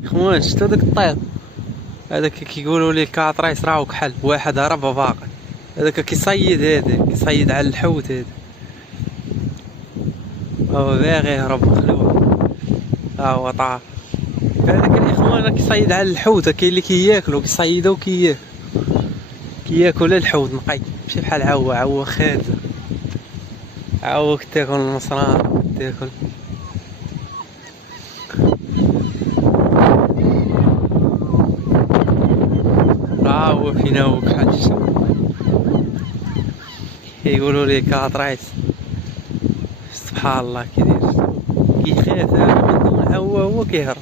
اخوان شفتو داك الطير هذاك كيقولوا ليه الكاطريس راه كحل واحد هرب باقي. هذاك كيصيد كيصيد على الحوت هذا. هو باغي يهرب مخلوع. ها هو طار. هذاك الاخوان راه كيصيد على الحوت. كاين اللي كياكلو كيصيدو كياكل الحوت نقي ماشي بحال عوا خانزة. عوا كتاكل المصران كتاكل. هو فينا هو كحل الشم. كيقولوا ليه كاطريس. سبحان الله كيدير كيخاف هذا من دون هو كيهرب.